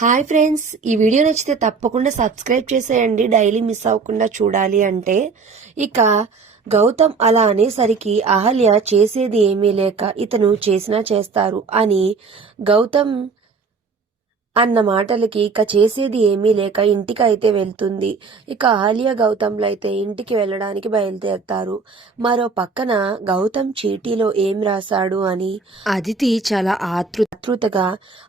Hi friends ఈ video నచ్చితే తప్పకుండా సబ్స్క్రైబ్ చేసేయండి. డైలీ మిస్ అవ్వకుండా చూడాలి అంటే ఇక గౌతమ్ అలా అనేసరికి అహల్య చేసేది ఏమీ లేక ఇతను చేసినా చేస్తారు అని గౌతమ్ అన్న మాటలకి ఇక చేసేది ఏమీ లేక ఇంటికి అయితే వెళ్తుంది. ఇక ఆలియా గౌతమ్లు అయితే ఇంటికి వెళ్ళడానికి బయలుదేరతారు. మరో పక్కన గౌతమ్ చీటీలో ఏం రాశాడు అని అదితి చాలా ఆతృ ఆతృతగా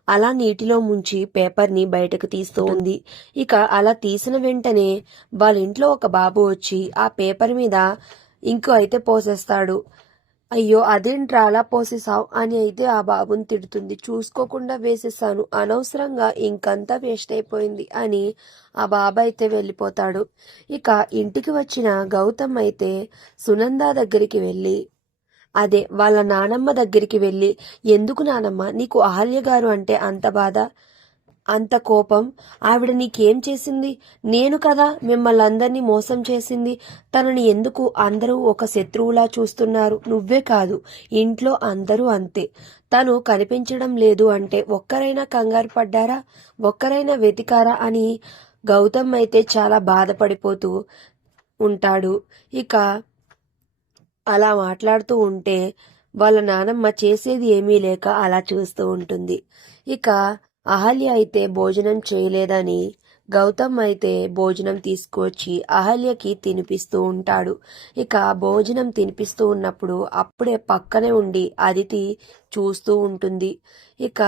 అలా నీటిలో ముంచి పేపర్ని బయటకు తీస్తూ ఉంది. ఇక అలా తీసిన వెంటనే వాళ్ళ ఇంట్లో ఒక బాబు వచ్చి ఆ పేపర్ మీద ఇంకో అయితే పోసేస్తాడు. అయ్యో అదేంట్రా అలా పోసేసావు అని అయితే ఆ బాబుని తిడుతుంది. చూసుకోకుండా వేసేసాను అనవసరంగా ఇంకంతా వేస్ట్ అయిపోయింది అని ఆ బాబు అయితే వెళ్ళిపోతాడు. ఇక ఇంటికి వచ్చిన గౌతమ్ అయితే సునంద దగ్గరికి వెళ్ళి అదే వాళ్ళ నానమ్మ దగ్గరికి వెళ్ళి ఎందుకు నానమ్మ? నీకు ఆహల్య గారు అంటే అంత బాధ? అంత కోపం. ఆవిడ నీకేం చేసింది? నేను కదా మిమ్మల్ని అందరినీ మోసం చేసింది. తనని ఎందుకు అందరూ ఒక శత్రువులా చూస్తున్నారు? నువ్వే కాదు ఇంట్లో అందరూ అంతే. తను కనిపించడం లేదు అంటే ఒక్కరైనా కంగారు పడ్డారా? ఒక్కరైనా వెతికారా అని గౌతమ్ అయితే చాలా బాధపడిపోతూ ఉంటాడు. ఇక అలా మాట్లాడుతూ ఉంటే వాళ్ళ నానమ్మ చేసేది ఏమీ లేక అలా చూస్తూ ఉంటుంది. ఇక అహల్య అయితే భోజనం చేయలేదని గౌతమ్ అయితే భోజనం తీసుకొచ్చి అహల్యకి తినిపిస్తూ ఉంటాడు. ఇక భోజనం తినిపిస్తూ ఉన్నప్పుడు అప్పుడే పక్కనే ఉండి అదితి చూస్తూ ఉంటుంది. ఇక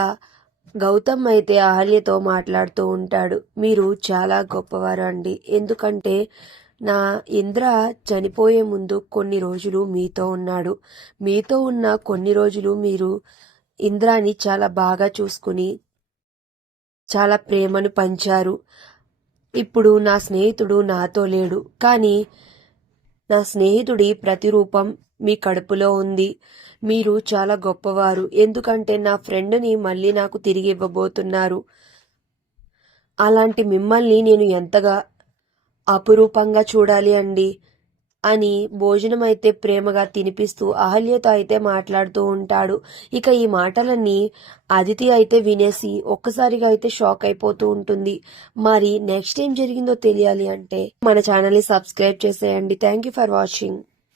గౌతమ్ అయితే అహల్యతో మాట్లాడుతూ ఉంటాడు. మీరు చాలా గొప్పవారు అండి. ఎందుకంటే నా ఇంద్ర చనిపోయే ముందు కొన్ని రోజులు మీతో ఉన్నాడు. మీతో ఉన్న కొన్ని రోజులు మీరు ఇంద్రాని చాలా బాగా చూసుకుని చాలా ప్రేమను పంచారు. ఇప్పుడు నా స్నేహితుడు నాతో లేడు. కానీ నా స్నేహితుడి ప్రతిరూపం మీ కడుపులో ఉంది. మీరు చాలా గొప్పవారు. ఎందుకంటే నా ఫ్రెండ్ని మళ్ళీ నాకు తిరిగి ఇవ్వబోతున్నారు. అలాంటి మిమ్మల్ని నేను ఎంతగా అపురూపంగా చూడాలి అండి? అని భోజనం అయితే ప్రేమగా తినిపిస్తూ అహల్యతో అయితే మాట్లాడుతూ ఉంటాడు. ఇక ఈ మాటలన్నీ అదితి అయితే వినేసి ఒక్కసారిగా అయితే షాక్ అయిపోతూ ఉంటుంది. మరి నెక్స్ట్ ఏం జరిగిందో తెలియాలి అంటే మన ఛానల్ని సబ్స్క్రైబ్ చేసేయండి. Thank you for watching.